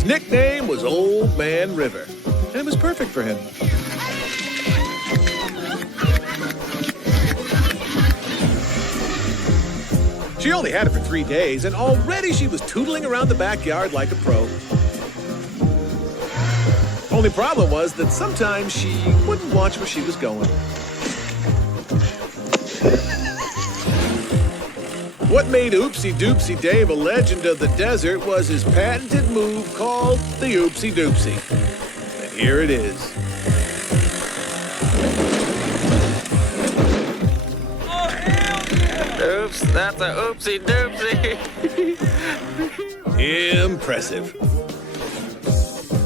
His nickname was Old Man River, and it was perfect for him. She only had it for 3 days, and already she was tootling around the backyard like a pro. Only problem was that sometimes she wouldn't watch where she was going. What made Oopsie Doopsie Dave a legend of the desert was his patented move called the Oopsie Doopsie. And here it is. Oops, that's a oopsie doopsie. Impressive.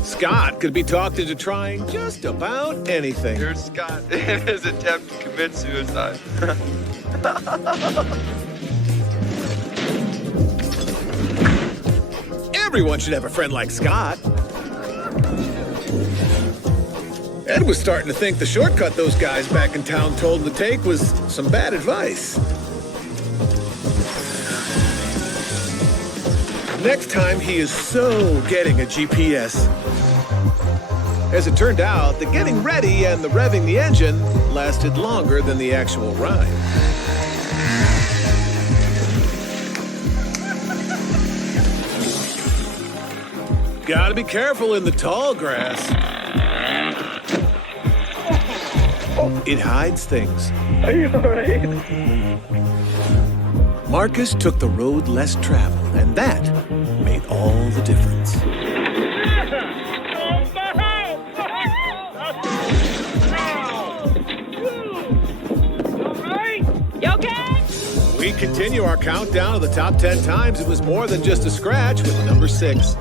Scott could be talked into trying just about anything. Here's Scott in his attempt to commit suicide. Everyone should have a friend like Scott. Ed was starting to think the shortcut those guys back in town told him to take was some bad advice. Next time, he is so getting a GPS. As it turned out, the getting ready and the revving the engine lasted longer than the actual ride. Gotta be careful in the tall grass. It hides things. Are you all right? Marcus took the road less traveled, and that made all the difference. You okay? We continue our countdown of the top 10 times it was more than just a scratch with number 6.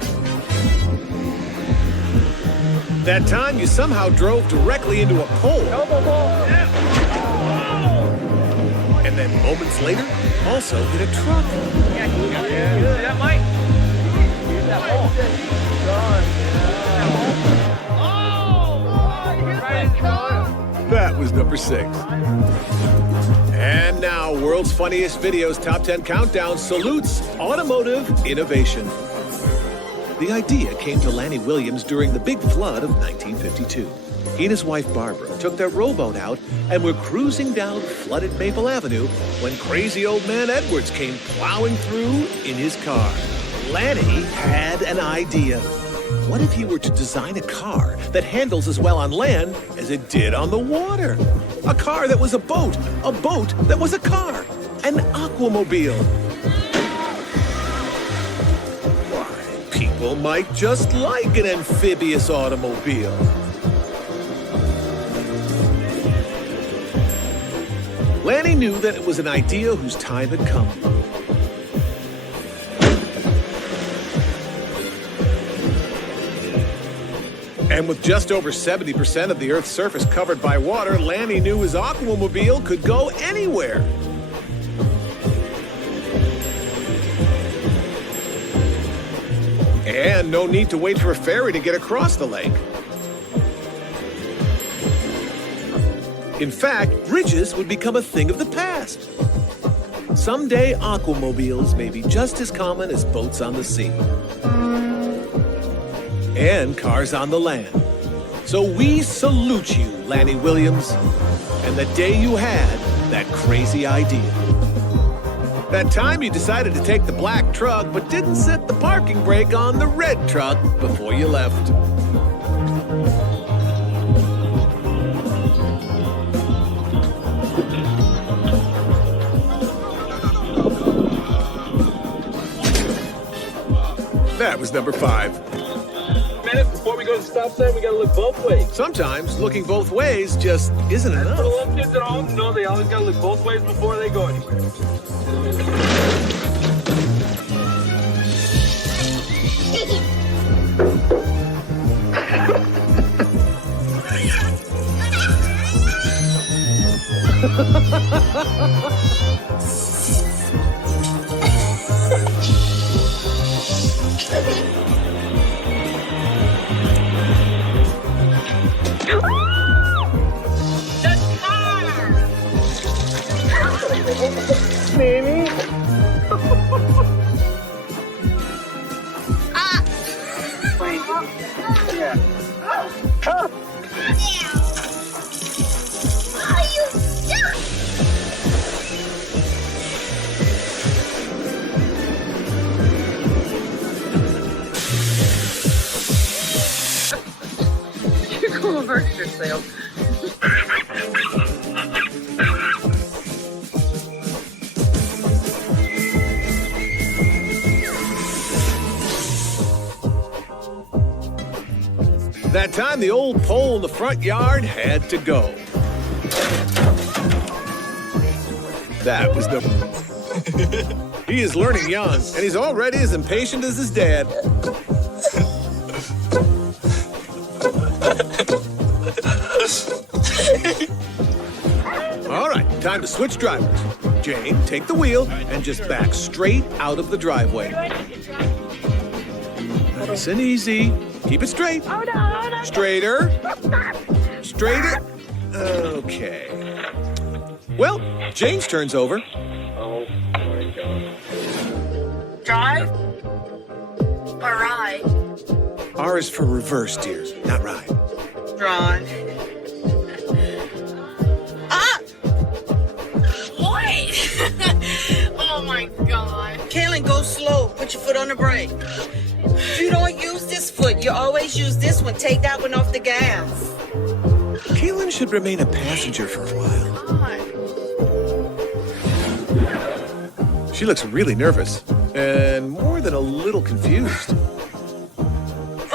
That time you somehow drove directly into a pole. And then moments later, also hit a truck. That might. That was number 6. And now, World's Funniest Videos Top 10 Countdown salutes automotive innovation. The idea came to Lanny Williams during the big flood of 1952. He and his wife Barbara took their rowboat out and were cruising down flooded Maple Avenue when crazy old man Edwards came plowing through in his car. Lanny had an idea. What if he were to design a car that handles as well on land as it did on the water? A car that was a boat that was a car, an aquamobile. People might just like an amphibious automobile. Lanny knew that it was an idea whose time had come. And with just over 70% of the Earth's surface covered by water, Lanny knew his aquamobile could go anywhere. And no need to wait for a ferry to get across the lake. In fact, bridges would become a thing of the past. Someday, aquamobiles may be just as common as boats on the sea. And cars on the land. So we salute you, Lanny Williams, and the day you had that crazy idea. That time you decided to take the black truck, but didn't set the parking brake on the red truck before you left. That was number 5. Before we go to the stop sign, we gotta look both ways. Sometimes looking both ways just isn't enough. For the little kids at home, know they always gotta look both ways before they go anywhere. You're going to hurt yourself. That time, the old pole in the front yard had to go. That was the... He is learning young, and he's already as impatient as his dad. All right, time to switch drivers. Jane, take the wheel and just back straight out of the driveway. Nice and easy. Keep it straight. Straighter. Straighter. Okay. Well, Jane's turn's over. Oh my God. Drive or ride? R is for reverse, dear, not ride. Drive. Ah! Wait! Oh my God. Kaylin, go slow. Put your foot on the brake. You don't use this foot. You always use this one. Take that one off the gas. Kaylin should remain a passenger for a while. She looks really nervous and more than a little confused.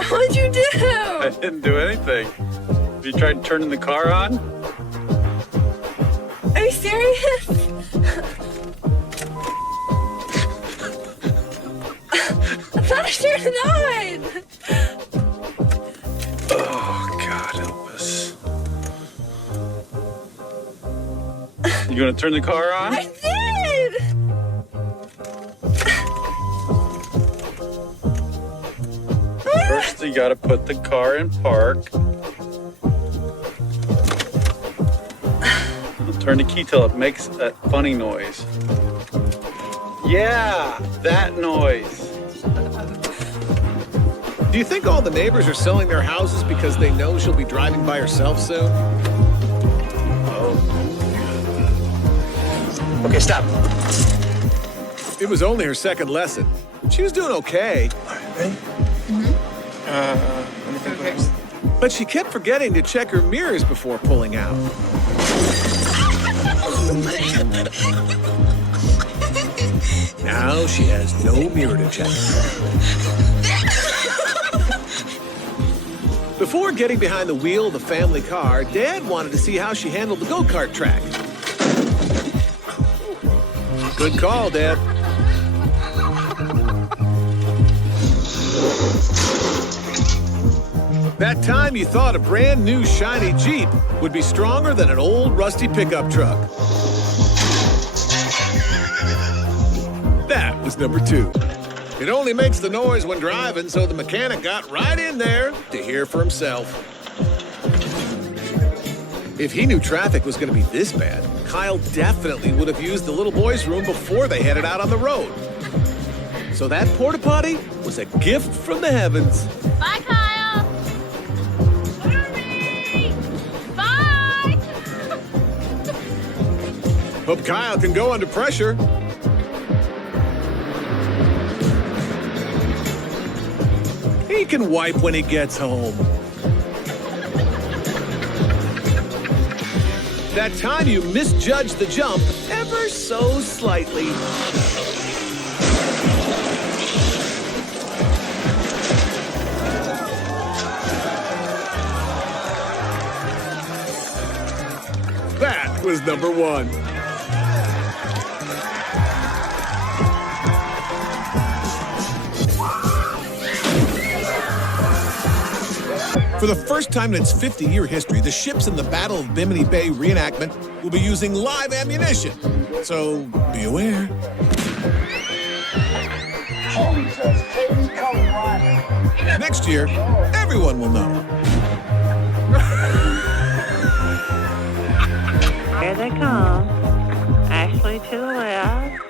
What'd you do? I didn't do anything. Have you tried turning the car on? Are you serious? I thought I turned it on. Oh, God, help us. You gonna turn the car on? I did. First, you gotta put the car in park. Turn the key till it makes that funny noise. Yeah, that noise. Do you think all the neighbors are selling their houses because they know she'll be driving by herself soon? Okay, stop. It was only her second lesson. She was doing okay. All right, ready? Let me think what else. But she kept forgetting to check her mirrors before pulling out. Now she has no mirror to check. Before getting behind the wheel of the family car, Dad wanted to see how she handled the go-kart track. Good call, Dad. That time you thought a brand new shiny Jeep would be stronger than an old rusty pickup truck. That was number 2. It only makes the noise when driving, so the mechanic got right in there to hear for himself. If he knew traffic was going to be this bad, Kyle definitely would have used the little boy's room before they headed out on the road. So that porta potty was a gift from the heavens. Bye, Kyle. Hurry. Bye. Hope Kyle can go under pressure. He can wipe when he gets home. That time you misjudged the jump ever so slightly. That was number 1. For the first time in its 50-year history, the ships in the Battle of Bimini Bay reenactment will be using live ammunition. So be aware. Next year, everyone will know. Here they come. Ashley to the left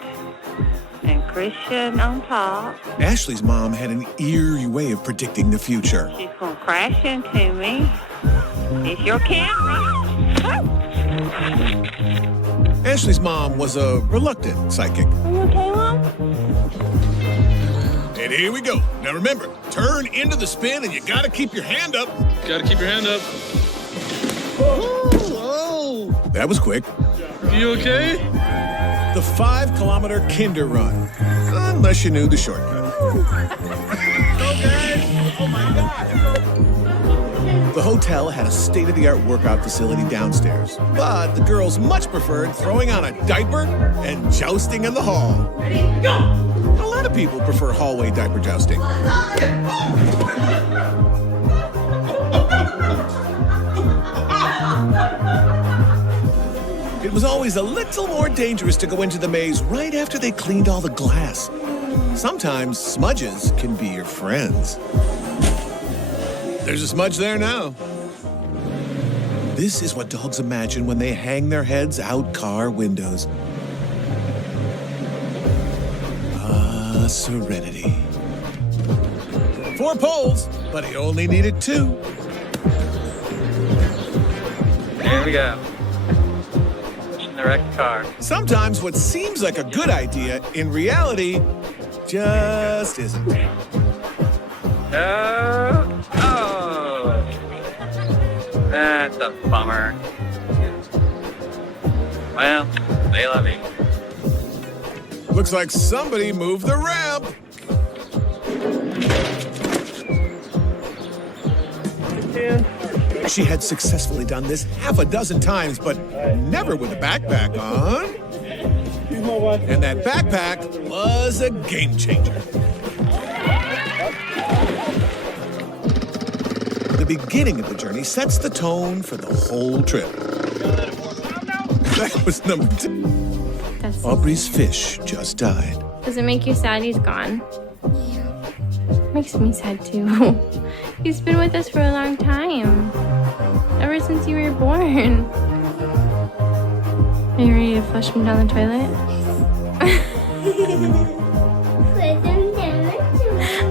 and Chris cushion on top. Ashley's mom had an eerie way of predicting the future. She's gonna crash into me. It's your camera. Ashley's mom was a reluctant psychic. Are you okay, Mom? And here we go. Now remember, turn into the spin and you gotta keep your hand up. Gotta keep your hand up. Oh, that was quick. You okay? The 5-kilometer Kinder Run. Unless you knew the shortcut. The hotel had a state-of-the-art workout facility downstairs, but the girls much preferred throwing on a diaper and jousting in the hall. Ready, go! A lot of people prefer hallway diaper jousting. It was always a little more dangerous to go into the maze right after they cleaned all the glass. Sometimes smudges can be your friends. There's a smudge there now. This is what dogs imagine when they hang their heads out car windows. Ah, serenity. 4 poles, but he only needed 2. There we go. Pushing the wrecked car. Sometimes what seems like a good idea, in reality, just isn't. Oh. That's a bummer. Well, they love you. Looks like somebody moved the ramp. She had successfully done this half a dozen times, but never with a backpack on. And that backpack was a game changer. The beginning of the journey sets the tone for the whole trip. That was number 2. Aubrey's fish just died. Does it make you sad he's gone? Makes me sad too. He's been with us for a long time. Ever since you were born. Are you ready to flush him down the toilet?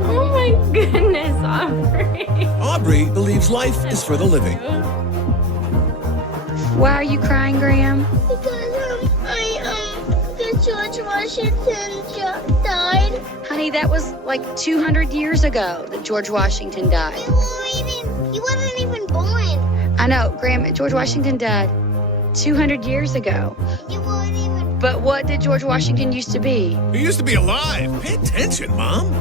Oh my goodness, Aubrey. Aubrey believes life is for the living. Why are you crying, Graham? Because George Washington died. Honey, that was like 200 years ago that George Washington died. He wasn't even born. I know, Graham, George Washington died 200 years ago. You weren't even. But what did George Washington used to be? He used to be alive. Pay attention, Mom.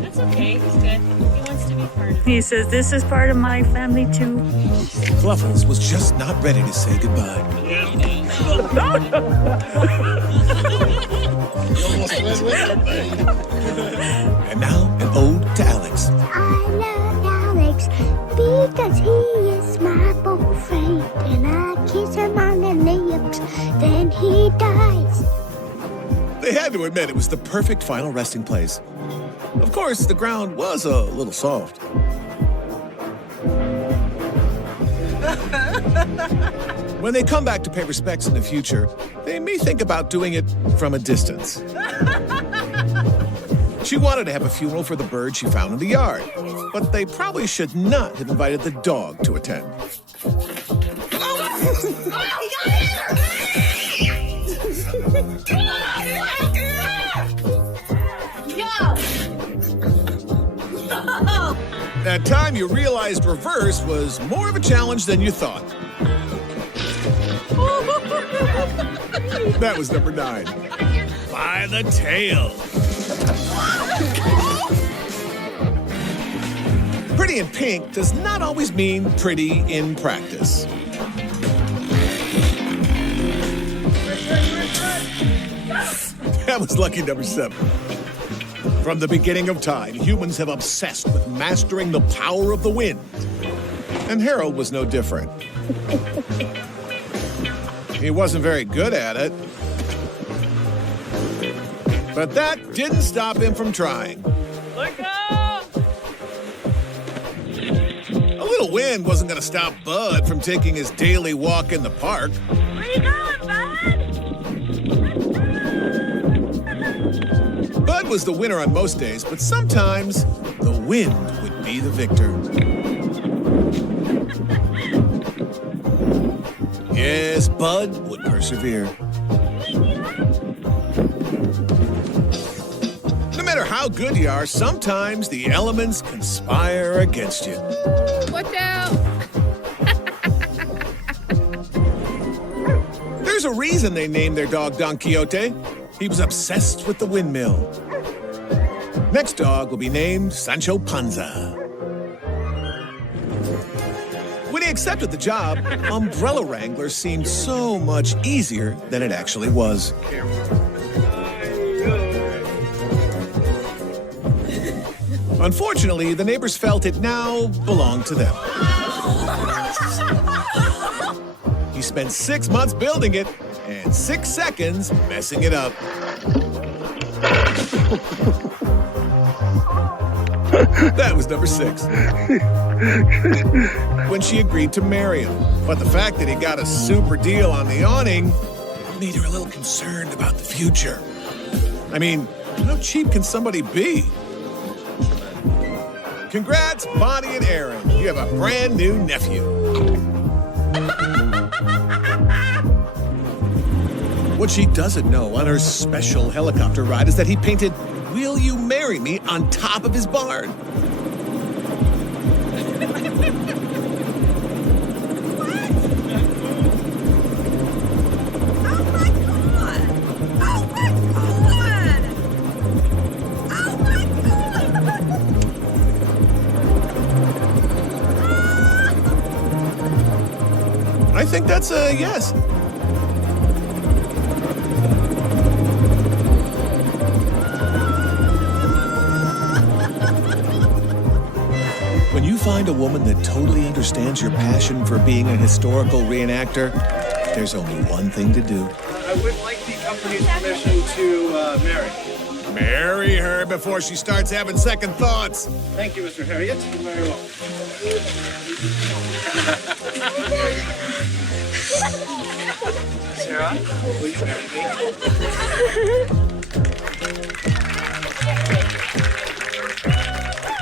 That's okay. He's good. He wants to be part of it. He says, this is part of my family, too. Fluffles was just not ready to say goodbye. And now, an ode to Alex. I love Alex because he is my boyfriend. And I kiss him on the lips, then he dies. They had to admit it was the perfect final resting place. Of course, the ground was a little soft. When they come back to pay respects in the future, they may think about doing it from a distance. She wanted to have a funeral for the bird she found in the yard, but they probably should not have invited the dog to attend. That time you realized reverse was more of a challenge than you thought. That was number 9. By the tail. Pretty in pink does not always mean pretty in practice. That was lucky number 7. From the beginning of time, humans have obsessed with mastering the power of the wind. And Harold was no different. He wasn't very good at it. But that didn't stop him from trying. Look out! A little wind wasn't going to stop Bud from taking his daily walk in the park. Where you going, Bud? Bud was the winner on most days, but sometimes the wind would be the victor. Yes, Bud would persevere. No matter how good you are, sometimes the elements conspire against you. Watch out! There's a reason they named their dog Don Quixote. He was obsessed with the windmill. Next dog will be named Sancho Panza. When he accepted the job, Umbrella Wrangler seemed so much easier than it actually was. Unfortunately, the neighbors felt it now belonged to them. He spent 6 months building it and 6 seconds messing it up. That was number 6. When she agreed to marry him. But the fact that he got a super deal on the awning made her a little concerned about the future. I mean, how cheap can somebody be? Congrats, Bonnie and Aaron. You have a brand new nephew. What she doesn't know on her special helicopter ride is that he painted "Will you marry me" on top of his barn. I think that's a yes. When you find a woman that totally understands your passion for being a historical reenactor, there's only one thing to do. I would like the company's permission to marry. Marry her before she starts having second thoughts. Thank you, Mr. Harriet. You're very welcome. Sarah, will you marry me?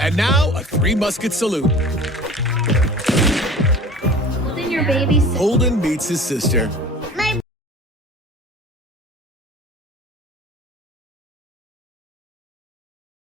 And now, a 3 musket salute. Holden, your baby. Holden meets his sister.